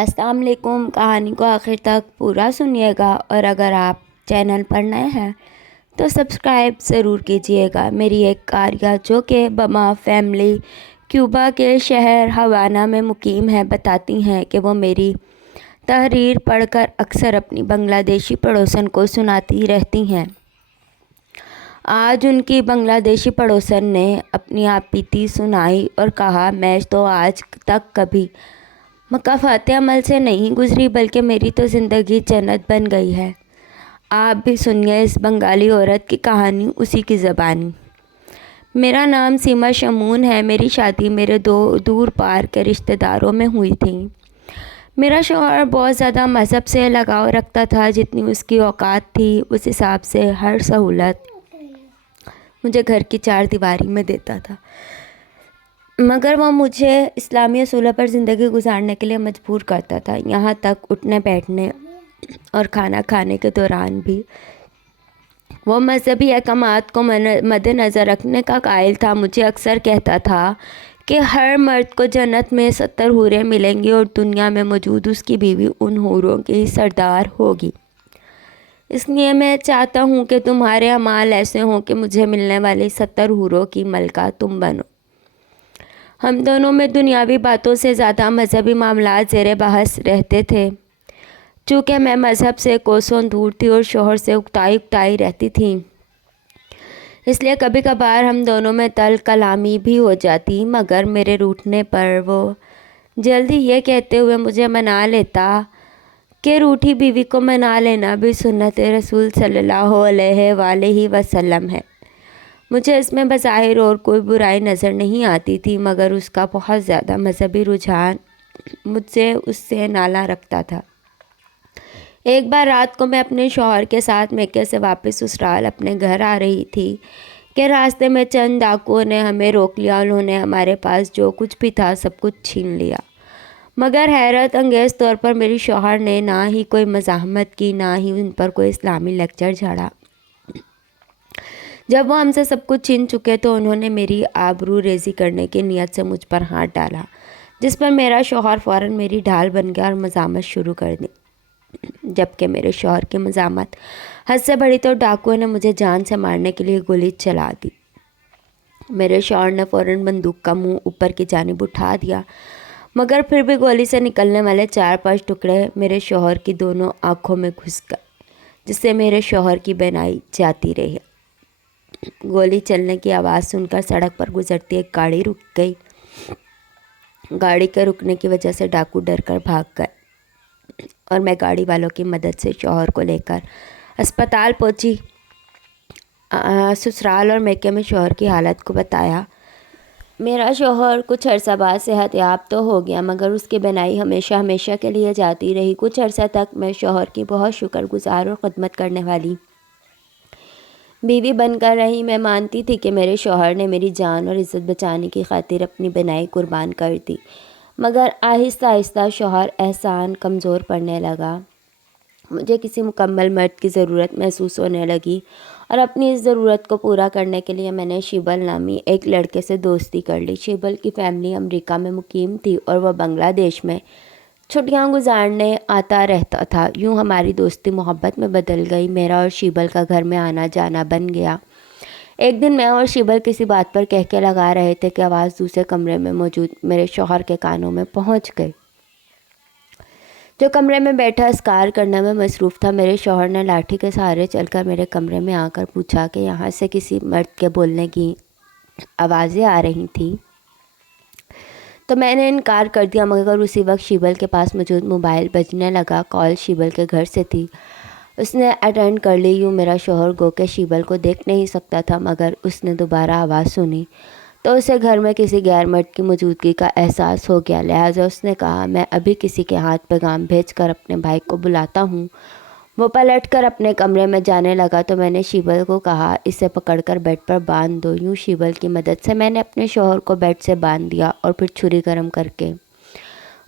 السلام علیکم۔ کہانی کو آخر تک پورا سنیے گا، اور اگر آپ چینل پر نئے ہیں تو سبسکرائب ضرور کیجیے گا۔ میری ایک قاریہ جو کہ بما فیملی کیوبا کے شہر ہوانا میں مقیم ہے بتاتی ہیں کہ وہ میری تحریر پڑھ کر اکثر اپنی بنگلہ دیشی پڑوسن کو سناتی رہتی ہیں۔ آج ان کی بنگلہ دیشی پڑوسن نے اپنی آپ بیتی سنائی اور کہا، میں تو آج تک کبھی مکافات عمل سے نہیں گزری، بلکہ میری تو زندگی جنت بن گئی ہے۔ آپ بھی سنیے اس بنگالی عورت کی کہانی اسی کی زبانی۔ میرا نام سیما شمون ہے۔ میری شادی میرے دو دور پار کے رشتہ داروں میں ہوئی تھی۔ میرا شوہر بہت زیادہ مذہب سے لگاؤ رکھتا تھا۔ جتنی اس کی اوقات تھی اس حساب سے ہر سہولت مجھے گھر کی چار دیواری میں دیتا تھا، مگر وہ مجھے اسلامی اصولوں پر زندگی گزارنے کے لیے مجبور کرتا تھا، یہاں تک اٹھنے بیٹھنے اور کھانا کھانے کے دوران بھی۔ وہ مذہبی احکامات کو مد نظر رکھنے کا قائل تھا۔ مجھے اکثر کہتا تھا کہ ہر مرد کو جنت میں 70 حوریں ملیں گی اور دنیا میں موجود اس کی بیوی ان حوروں کی سردار ہوگی۔ اس لیے میں چاہتا ہوں کہ تمہارے اعمال ایسے ہوں کہ مجھے ملنے والی 70 حوروں کی ملکہ تم بنو۔ ہم دونوں میں دنیاوی باتوں سے زیادہ مذہبی معاملات زیر بحث رہتے تھے۔ چونکہ میں مذہب سے کوسوں دور تھی اور شوہر سے اکتائی رہتی تھی، اس لیے کبھی کبھار ہم دونوں میں تل کلامی بھی ہو جاتی، مگر میرے روٹھنے پر وہ جلدی یہ کہتے ہوئے مجھے منا لیتا کہ روٹھی بیوی کو منا لینا بھی سنت رسول صلی اللہ علیہ وآلہ وسلم ہے۔ مجھے اس میں بظاہر اور کوئی برائی نظر نہیں آتی تھی، مگر اس کا بہت زیادہ مذہبی رجحان مجھ سے اس سے نالا رکھتا تھا۔ ایک بار رات کو میں اپنے شوہر کے ساتھ مکے سے واپس سسرال اپنے گھر آ رہی تھی کہ راستے میں چند ڈاکوؤں نے ہمیں روک لیا۔ انہوں نے ہمارے پاس جو کچھ بھی تھا سب کچھ چھین لیا، مگر حیرت انگیز طور پر میری شوہر نے نہ ہی کوئی مزاحمت کی، نہ ہی ان پر کوئی اسلامی لیکچر جھاڑا۔ جب وہ ہم سے سب کچھ چھین چکے تو انہوں نے میری آبرو ریزی کرنے کی نیت سے مجھ پر ہاتھ ڈالا، جس پر میرا شوہر فوراً میری ڈھال بن گیا اور مزاحمت شروع کر دی۔ جبکہ میرے شوہر کی مزاحمت حد سے بڑھی تو ڈاکوؤں نے مجھے جان سے مارنے کے لیے گولی چلا دی۔ میرے شوہر نے فوراً بندوق کا منہ اوپر کی جانب اٹھا دیا، مگر پھر بھی گولی سے نکلنے والے 4-5 ٹکڑے میرے شوہر کی دونوں آنکھوں میں گھس گئے، جس سے میرے شوہر کی بینائی جاتی رہی۔ گولی چلنے کی آواز سن کر سڑک پر گزرتی ایک گاڑی رک گئی۔ گاڑی کے رکنے کی وجہ سے ڈاکو ڈر کر بھاگ گئے اور میں گاڑی والوں کی مدد سے شوہر کو لے کر اسپتال پہنچی۔ سسرال اور میکے میں شوہر کی حالت کو بتایا۔ میرا شوہر کچھ عرصہ بعد صحت یاب تو ہو گیا، مگر اس کی بینائی ہمیشہ کے لیے جاتی رہی۔ کچھ عرصہ تک میں شوہر کی بہت شکر گزار اور خدمت کرنے والی بیوی بن کر رہی۔ میں مانتی تھی کہ میرے شوہر نے میری جان اور عزت بچانے کی خاطر اپنی بینائی قربان کر دی، مگر آہستہ آہستہ شوہر احسان کمزور پڑنے لگا۔ مجھے کسی مکمل مرد کی ضرورت محسوس ہونے لگی، اور اپنی اس ضرورت کو پورا کرنے کے لیے میں نے شیبل نامی ایک لڑکے سے دوستی کر لی۔ شیبل کی فیملی امریکہ میں مقیم تھی اور وہ بنگلہ دیش میں چھٹیاں گزارنے آتا رہتا تھا۔ یوں ہماری دوستی محبت میں بدل گئی۔ میرا اور شیبل کا گھر میں آنا جانا بن گیا۔ ایک دن میں اور شیبل کسی بات پر کہکے لگا رہے تھے کہ آواز دوسرے کمرے میں موجود میرے شوہر کے کانوں میں پہنچ گئی، جو کمرے میں بیٹھا اذکار کرنے میں مصروف تھا۔ میرے شوہر نے لاٹھی کے سہارے چل کر میرے کمرے میں آ کر پوچھا کہ یہاں سے کسی مرد کے بولنے کی آوازیں آ رہی تھیں، تو میں نے انکار کر دیا، مگر اسی وقت شیبل کے پاس موجود موبائل بجنے لگا۔ کال شیبل کے گھر سے تھی۔ اس نے اٹینڈ کر لی۔ یوں میرا شوہر گو کہ شیبل کو دیکھ نہیں سکتا تھا، مگر اس نے دوبارہ آواز سنی تو اسے گھر میں کسی غیر مرد کی موجودگی کا احساس ہو گیا، لہٰذا اس نے کہا، میں ابھی کسی کے ہاتھ پیغام بھیج کر اپنے بھائی کو بلاتا ہوں۔ وہ پلٹ کر اپنے کمرے میں جانے لگا تو میں نے شیبل کو کہا، اسے پکڑ کر بیڈ پر باندھ دو۔ یوں شیبل کی مدد سے میں نے اپنے شوہر کو بیڈ سے باندھ دیا اور پھر چھری گرم کر کے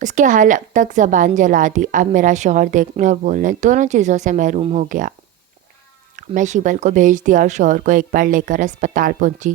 اس کے حلق تک زبان جلا دی۔ اب میرا شوہر دیکھنے اور بولنے دونوں چیزوں سے محروم ہو گیا۔ میں شیبل کو بھیج دیا اور شوہر کو ایک بار لے کر اسپتال پہنچی،